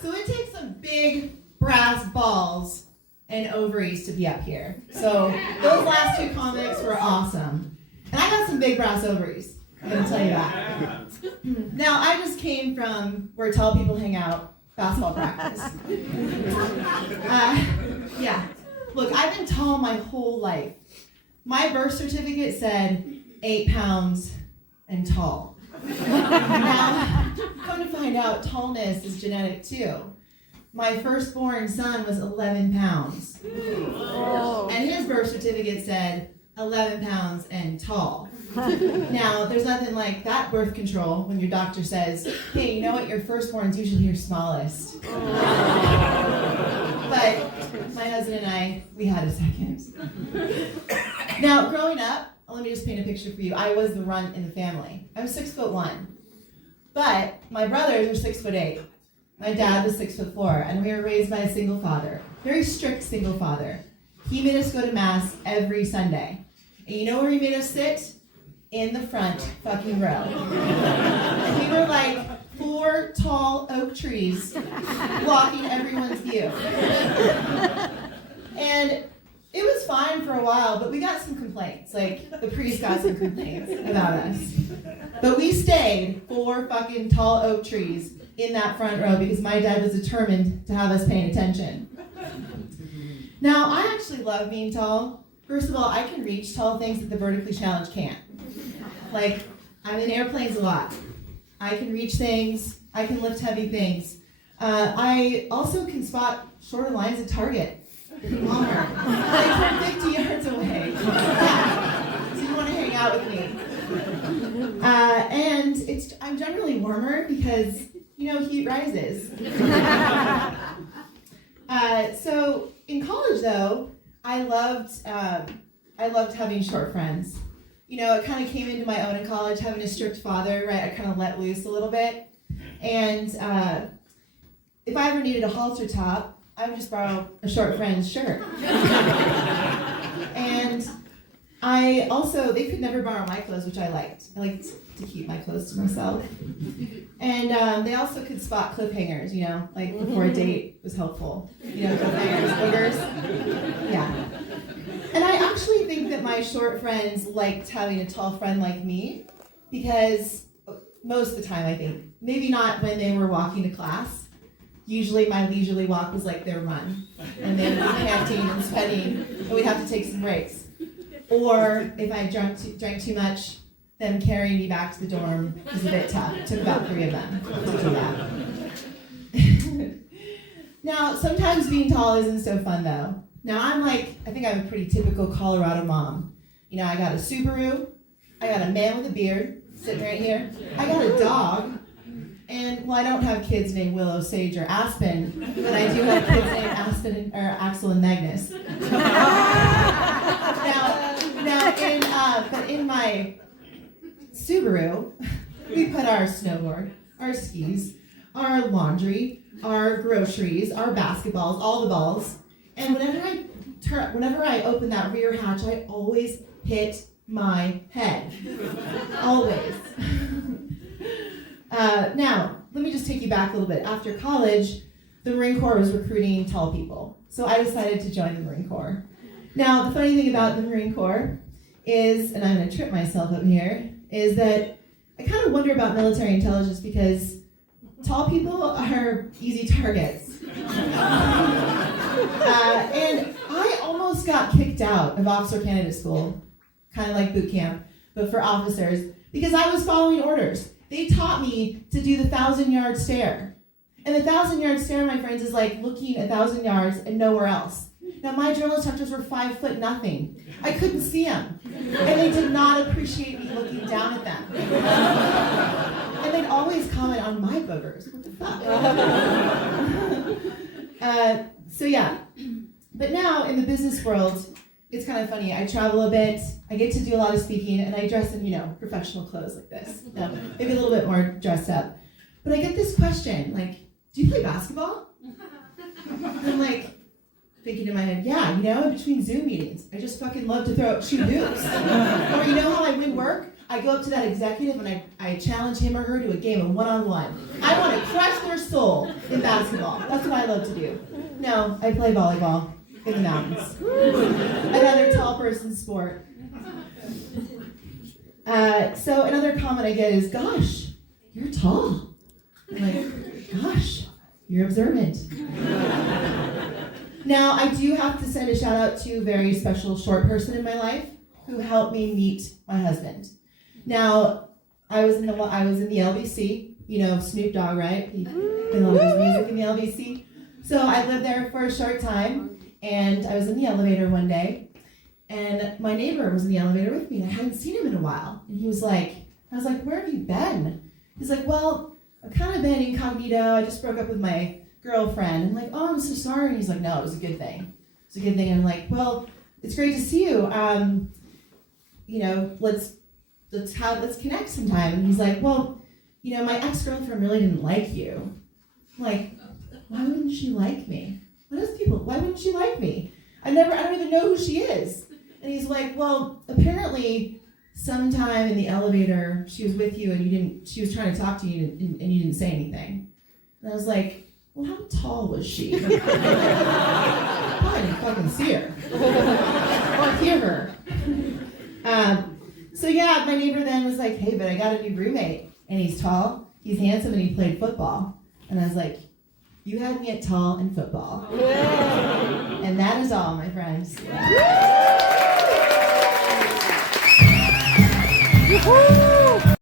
So it takes some big brass balls and ovaries to be up here. So those last two comics were awesome. And I got some big brass ovaries, I'm gonna tell you that. Now, I just came from where tall people hang out, basketball practice. Yeah, look, I've been tall my whole life. My birth certificate said 8 pounds and tall. Now, come to find out, tallness is genetic too. My firstborn son was 11 pounds. Oh. And his birth certificate said 11 pounds and tall. Now, there's nothing like that birth control when your doctor says, hey, you know what, your firstborn's usually your smallest. But my husband and I, we had a second. Now, growing up, let me just paint a picture for you. I was the runt in the family. I was 6'1", but my brothers were 6'8". My dad was 6'4", and we were raised by a single father, very strict single father. He made us go to mass every Sunday, and you know where he made us sit? In the front fucking row. And we were like 4 tall oak trees blocking everyone's view. And it was fine for a while, but we got some complaints. Like, the priest got some complaints about us. But we stayed 4 fucking tall oak trees in that front row because my dad was determined to have us paying attention. Now, I actually love being tall. First of all, I can reach tall things that the vertically challenged can't. Like, I'm in airplanes a lot. I can reach things. I can lift heavy things. I also can spot shorter lines at Target. Longer. Like from 50 yards away. So you want to hang out with me. And I'm generally warmer because, heat rises. So in college, though, I loved having short friends. It kind of came into my own in college, having a strict father, right? I kind of let loose a little bit. And if I ever needed a halter top, I would just borrow a short friend's shirt. And they could never borrow my clothes, which I liked. I liked to keep my clothes to myself. And they also could spot cliffhangers, like before a date was helpful. Cliffhangers, boogers. Yeah. And I actually think that my short friends liked having a tall friend like me because most of the time, I think, maybe not when they were walking to class. Usually my leisurely walk was like their run. And they would be panting and sweating, and we'd have to take some breaks. Or if I drank too much, them carrying me back to the dorm was a bit tough. It took about 3 of them to do that. Now, sometimes being tall isn't so fun, though. Now, I think I'm a pretty typical Colorado mom. I got a Subaru, I got a man with a beard sitting right here, I got a dog, and, I don't have kids named Willow, Sage, or Aspen, but I do have kids named Axel and Magnus. But in my Subaru, we put our snowboard, our skis, our laundry, our groceries, our basketballs, all the balls. And whenever I open that rear hatch, I always hit my head. Always. Now, let me just take you back a little bit. After college, the Marine Corps was recruiting tall people. So I decided to join the Marine Corps. Now, the funny thing about the Marine Corps is, and I'm going to trip myself up here, is that I kind of wonder about military intelligence because tall people are easy targets. And I almost got kicked out of officer candidate school, kind of like boot camp, but for officers, because I was following orders. They taught me to do the 1,000-yard stare. And the 1,000-yard stare, my friends, is like looking 1,000 yards and nowhere else. Now, my drill instructors were 5'0". I couldn't see them. And they did not appreciate me looking down at them. And they'd always comment on my boogers. What the fuck? So yeah. But now, in the business world, it's kind of funny. I travel a bit, I get to do a lot of speaking, and I dress in, professional clothes like this. Maybe a little bit more dressed up. But I get this question, like, do you play basketball? And I'm like, thinking in my head, yeah, in between Zoom meetings, I just fucking love to shoot hoops. Or you know how I win work? I go up to that executive and I challenge him or her to a game of one-on-one. I want to crush their soul in basketball. That's what I love to do. No, I play volleyball in the mountains. Another tall person's sport. So another comment I get is, gosh, you're tall. I'm like, gosh, you're observant. Now, I do have to send a shout out to a very special short person in my life who helped me meet my husband. Now, I was in the LBC, you know, Snoop Dogg, right? He did all his music in the LBC. So I lived there for a short time, and I was in the elevator one day, and my neighbor was in the elevator with me, and I hadn't seen him in a while. And he was like, I was like, where have you been? He's like, well, I've kind of been incognito. I just broke up with my girlfriend. I'm like, oh, I'm so sorry. And he's like, no, it was a good thing. It's a good thing. And I'm like, well, it's great to see you. You know, let's connect sometime. And he's like, well, you know, my ex-girlfriend really didn't like you. I'm like, why wouldn't she like me? Why wouldn't she like me? I don't even know who she is. And he's like, well, apparently sometime in the elevator she was with you and she was trying to talk to you and you didn't say anything. And I was like, well, how tall was she? I didn't fucking see her. Or hear her. So yeah, my neighbor then was like, hey, but I got a new roommate. And he's tall, he's handsome, and he played football. And I was like, you had me at tall and football. And that is all, my friends. Woo-hoo!